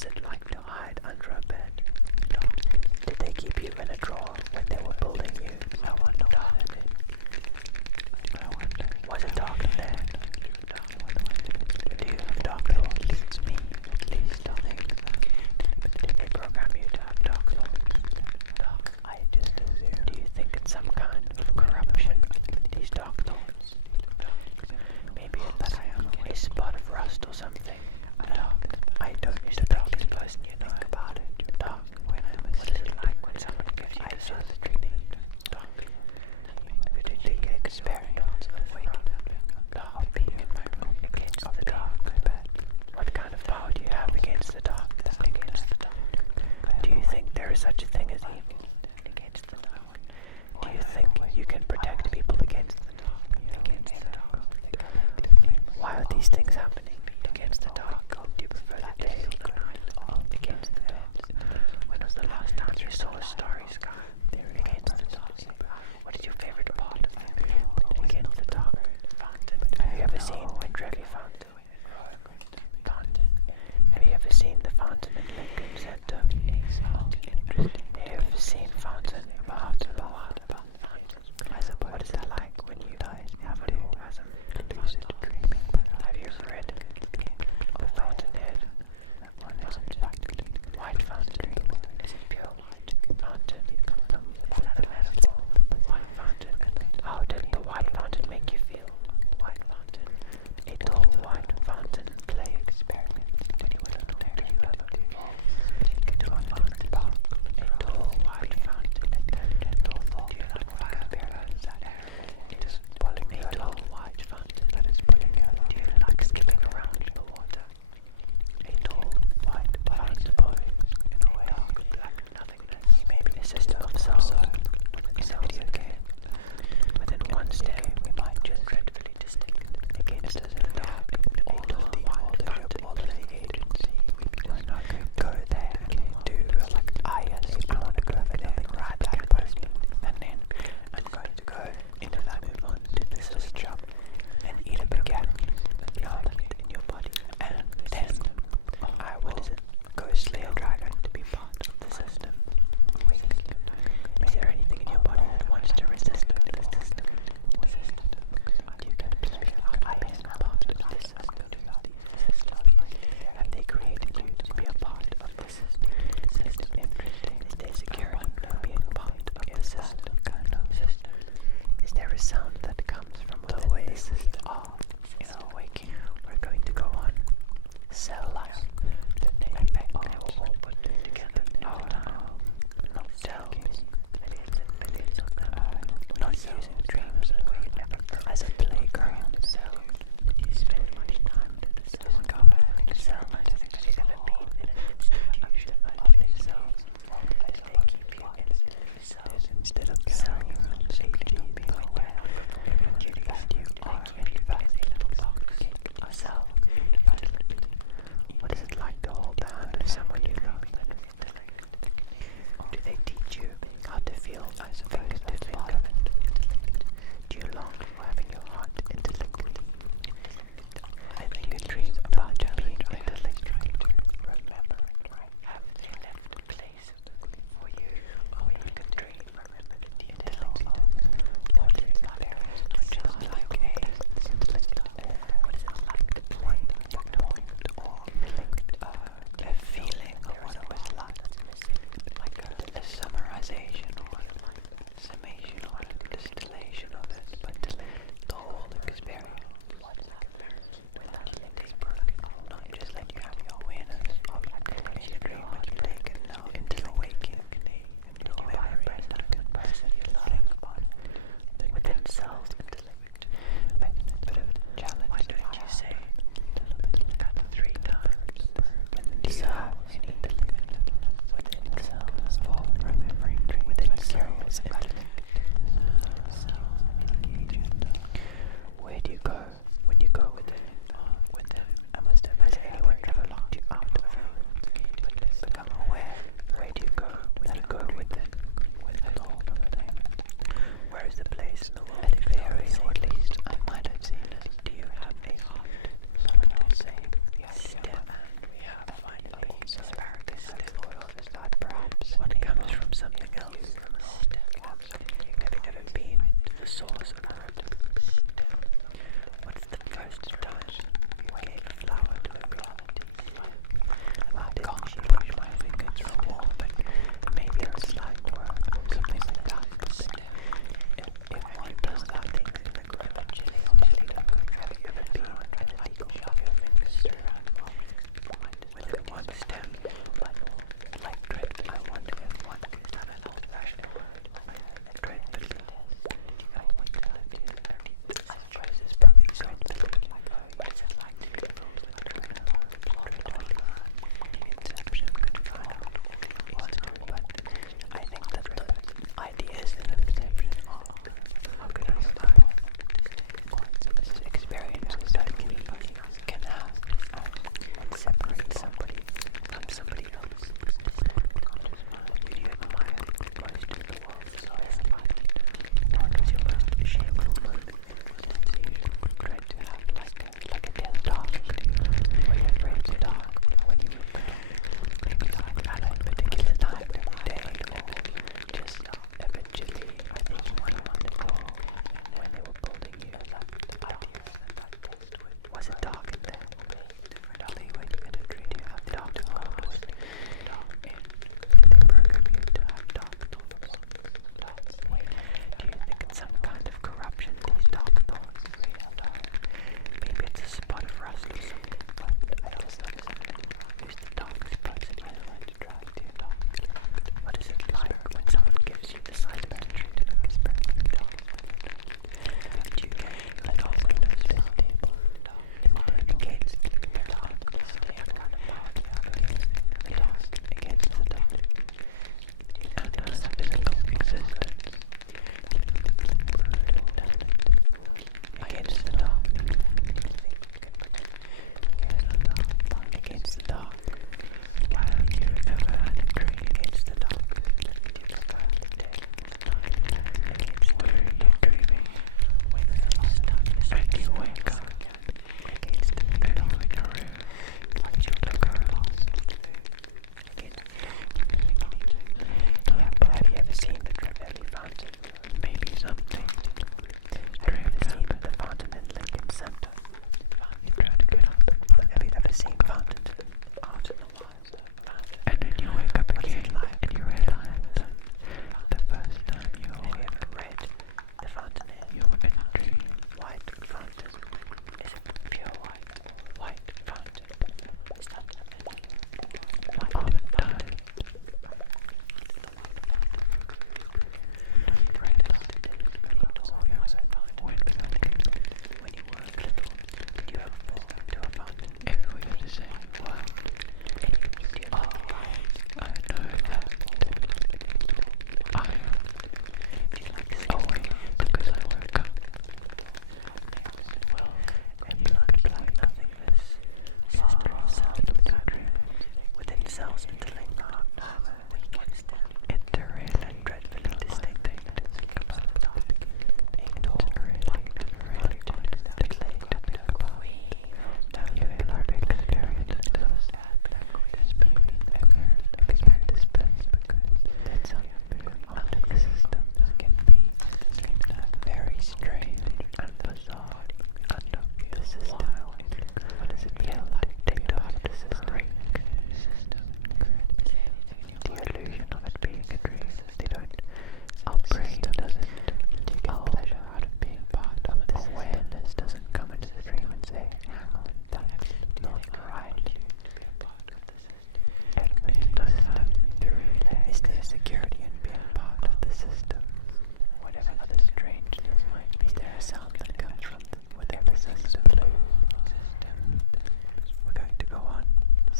is it like to hide under a bed? Did they keep you in a drawer when they were building you? I wonder what they did. Was it dark in there? Do you have dark thoughts? It's me, at least I think. Did they program you to have dark thoughts? I just assume. Do you think it's some kind of corruption, these dark thoughts? Maybe it's a spot of rust or something. I don't need to talk to the person you think about it. Dark. When I'm asleep. What is it like when someone gives you this dreaming? Dark. Did you experience of waking up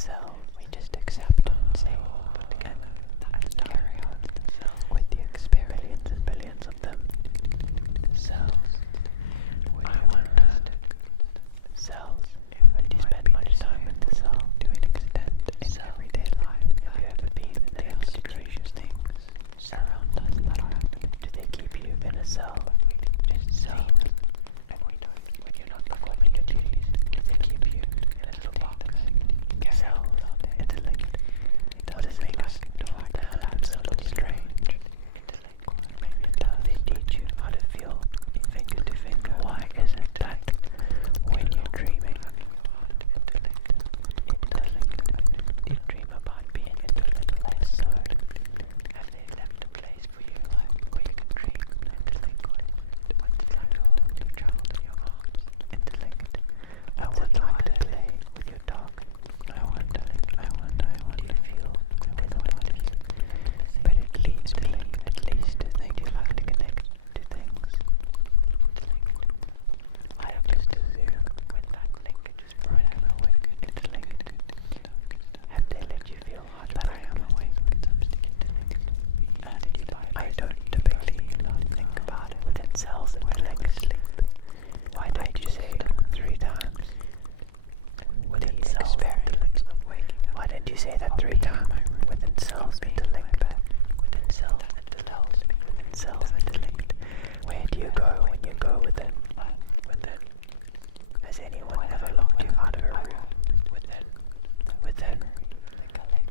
cells. We just accept and say, and carry on with the experience and billions of them. Cells. I wonder, cells, do you spend much time in the cell? To an extent in everyday life. Have you ever been in the strange things around us that are happening? Do they keep you in a cell? Just cells. And when you're not performing your duties, they keep you in a little box. Cells, interlinked. What does it make us do? That's a little strange. Maybe it does. They teach you how to feel finger to finger. Why is it that when you're dreaming, interlinked, you dream about being interlinked less so? Have they left a place for you where you can dream interlinked? What's it like to hold your child in your arms? Interlinked. I would like to play with your dog. I wonder. Do you feel disappointed? But it leads me at least to think you like to connect to things. I have just assumed when that linkage is right, I'm awake, interlinked. Have they let you feel that I am awake? I don't typically think about it within cells and sleep. Why did you say 3 times? Within the experience of waking up. Why didn't you say that 3 times? Within cells interlinked. Within cells interlinked. Within cells interlinked. Where do you go when you go within? Within. Has anyone ever locked you out of a room? Within. Within.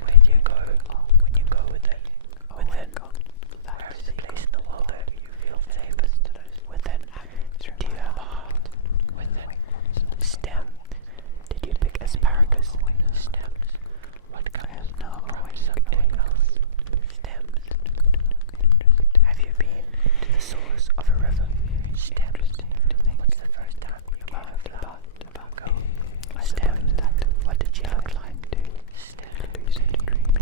Where do you go when you go within? Within. Where is the place in the world that you feel safest? Within. Do you have a heart? Within. Stem. Did you pick asparagus? Stems. What kind of something else? Stems. Have you been to the source of a river? Stems. What's the first time you came about go? Stems. What did you look like? Stems.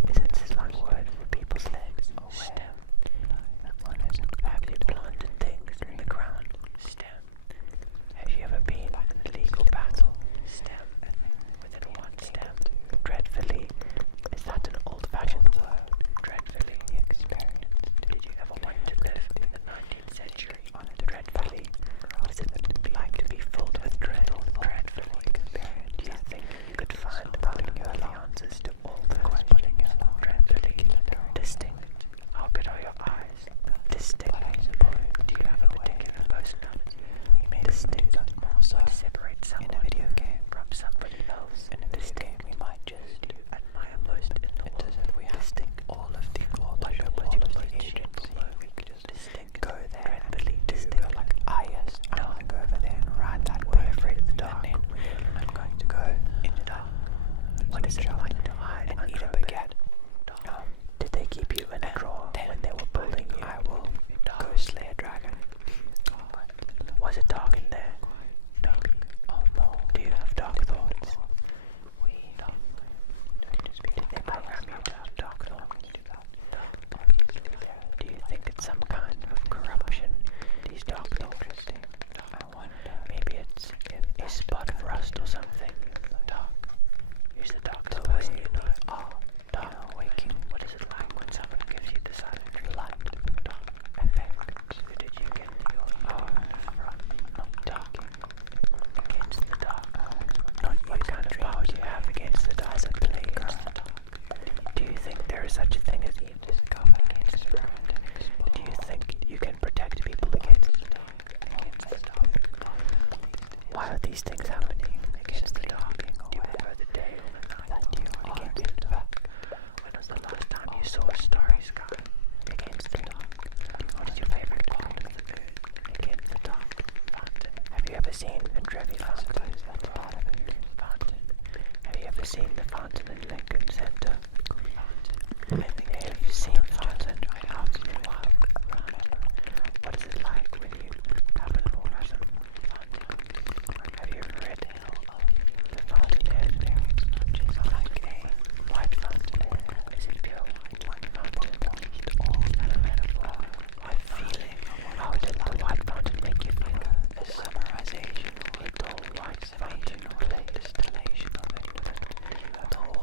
Is it a slang word for people's legs? Stem. Have you planted things in the ground? Stem. Have you ever been in a legal battle? Stem. Within one stem. Dreadfully. Is that an old-fashioned word? Dreadfully. The experience. Did you ever want to live in the 19th century? Dreadfully. What is it like to be filled with dread? Dreadfully. Experience. Do you think you could find the answers to all the questions? Dreadfully. Distinct. How good are your eyes? Distinct. Do you have a particular personality? We may distinct. Also, to separate someone in a video game from somebody else. In a video game, we might just admire most in the world. As if we have distinct all of the agents. We could just distinct. Go there and believe distinct. Like, yes, I want to go over there and ride that way. Afraid of the dark. I'm going to go into that. What is it like to hide and eat a baguette? Did they keep you in a drawer when they were building you? I will go slay a dragon. Was it dark in there? No. Do you have dark thoughts? Did they program you to have dark thoughts? Do you think it's some kind of corruption? These dark thoughts. I wonder. Maybe it's a spot of rust or something. Dark. Use the dark to way you know. Dark. Waking. What is it like when someone gives you the silent light? Dark. Effects. Who did you get your from? Not darking. Against the dark. Not you. What kind of power do you have against the dark? As a player. Do you think there is such a thing as you discover against the dark? Do you think you can protect people against the dark? Why are these things happening against the dark? Do you prefer the day or the night that you are against the dark? When was the last time you saw a starry sky against the dark? What is your favorite part of the moon against the dark? Fountain. Have you ever seen a Trevi fountain? That's part of it. Fountain. Have you ever seen the fountain in Lincoln Center? Fountain. Have you seen the fountain out in the wild? What is it like when you have an orgasm? Have you ever read the fountainhead? Just like a white fountainhead. Is it pure white fountain? Or a metaphor? What feeling? How did the white fountain make you feel? A summarization, a dull white fountain, or a distillation of it. A dull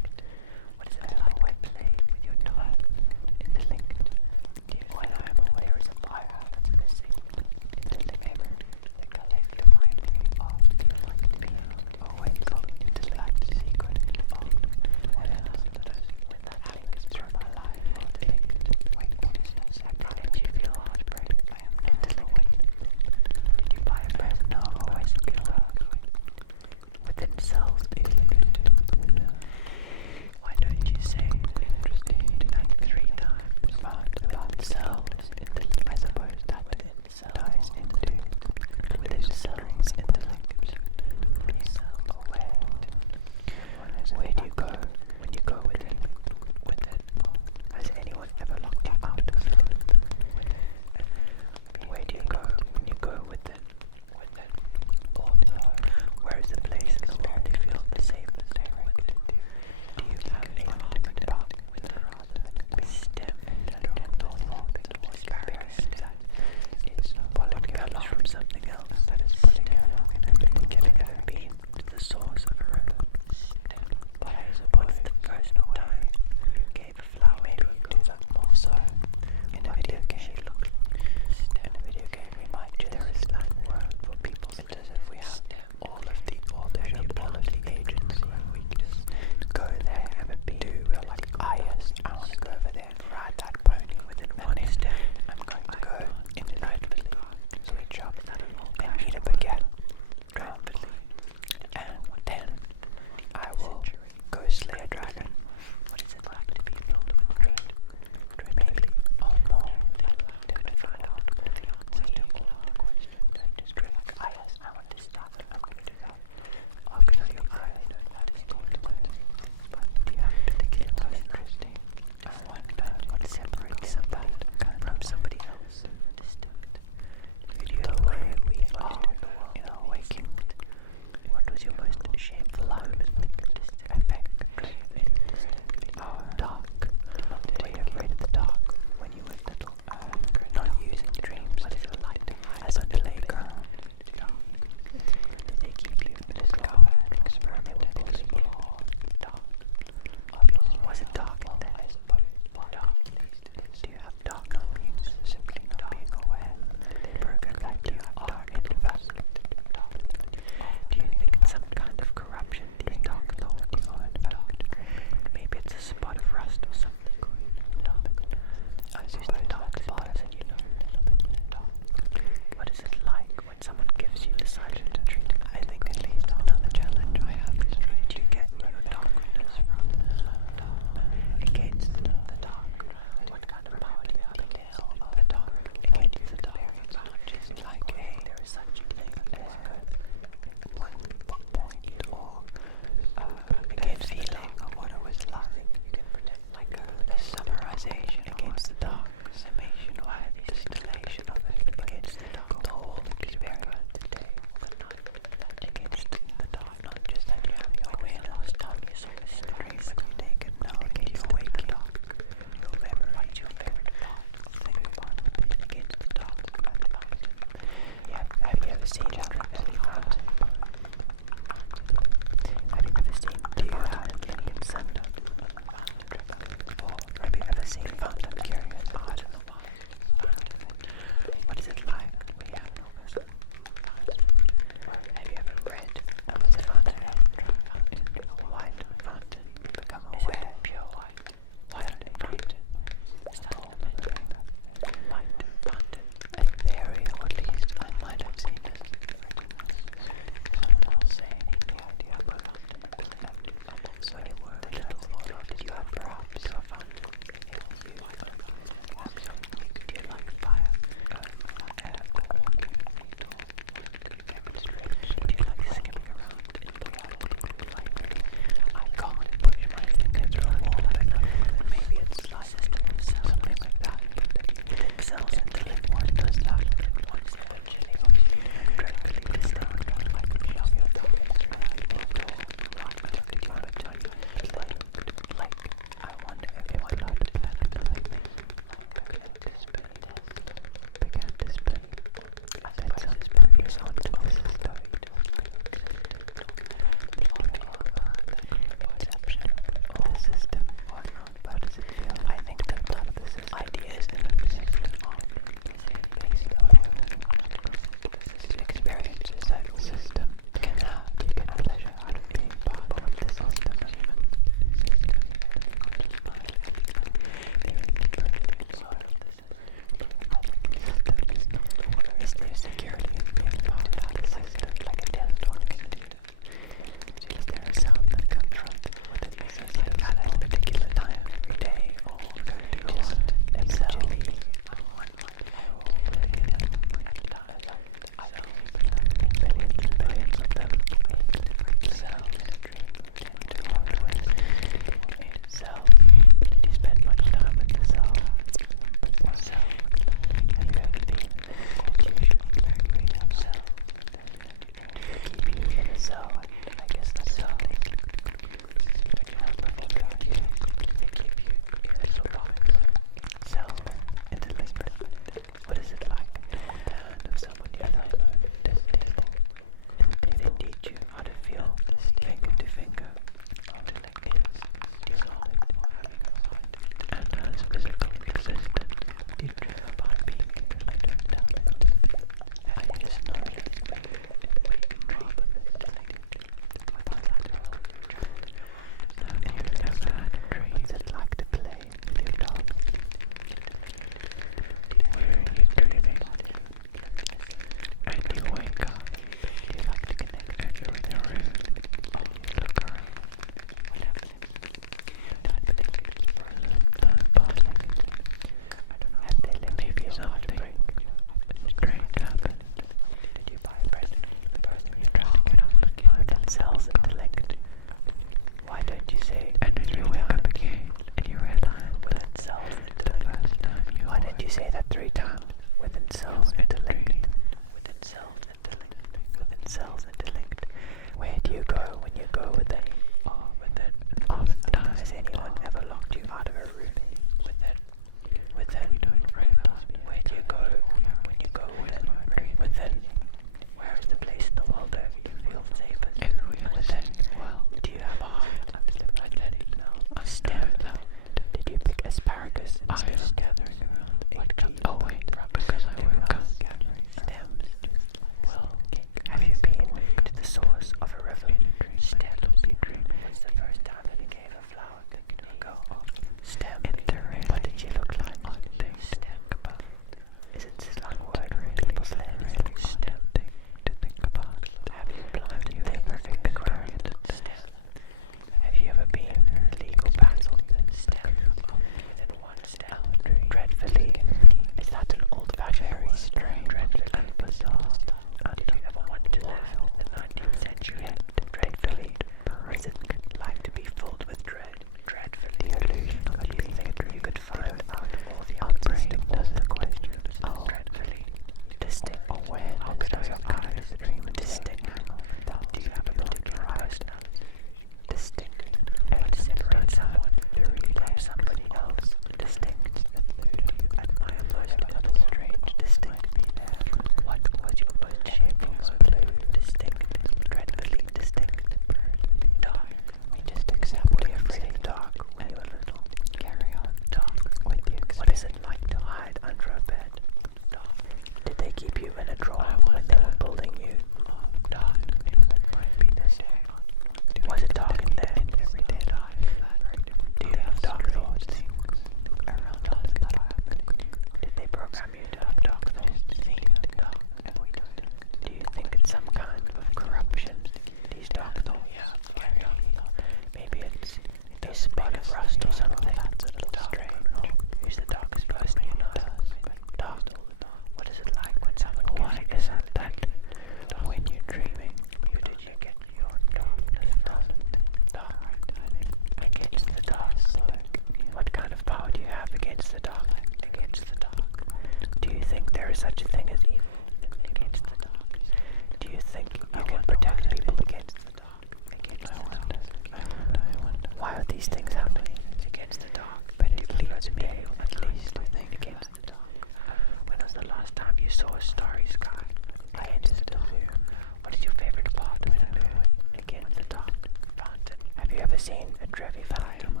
seen a Trevi fountain?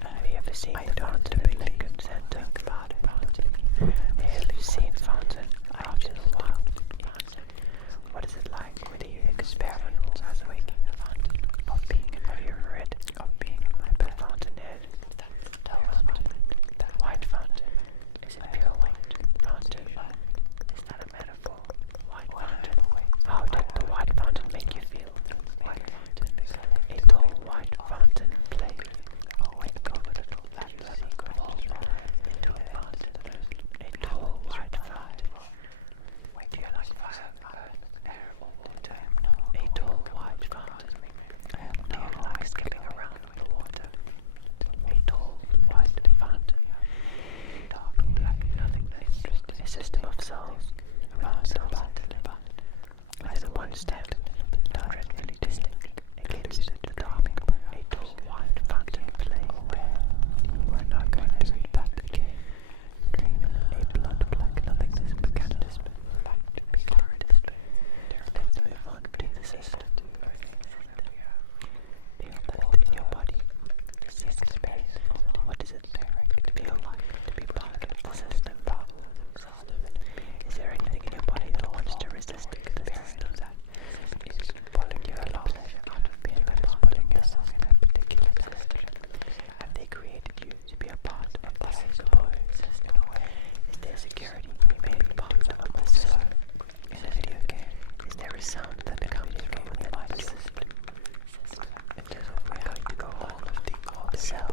Have you ever seen the fountain in Lincoln Center? Have you seen fountain out in the wild? What is it like when you experiment as a waking a fountain? Of being in my read of being in my bed fountainhead? Tell us that white fountain. Is it pure white fountain? Is that a metaphor? White fountain. How did the white fountain make you feel? White fountain. A tall white fountain played. Oh wait, go a little. That secret falls into a fountain. A tall white fountain. Wait, do you like fire, air, or water? A tall white fountain. Do you like skipping around the water? A tall white fountain. Dark black nothingness. A system of cells around the fountain. It is a one step, directly distinct against the dark. A tall white fountain play. We're not going to read back the game. A blood black nothingness began to spin. Let's move on to the system. Feel that in your body. What does it feel like to be part of the system? Is there anything in your body that wants to resist the system that is pulling you a lot out of being a part of yourself in a particular system? Have they created you to be a part of the system? Is there security you may be part of the system? In a video game, is there a sound that comes from within the system? If there's a way to go all of the cell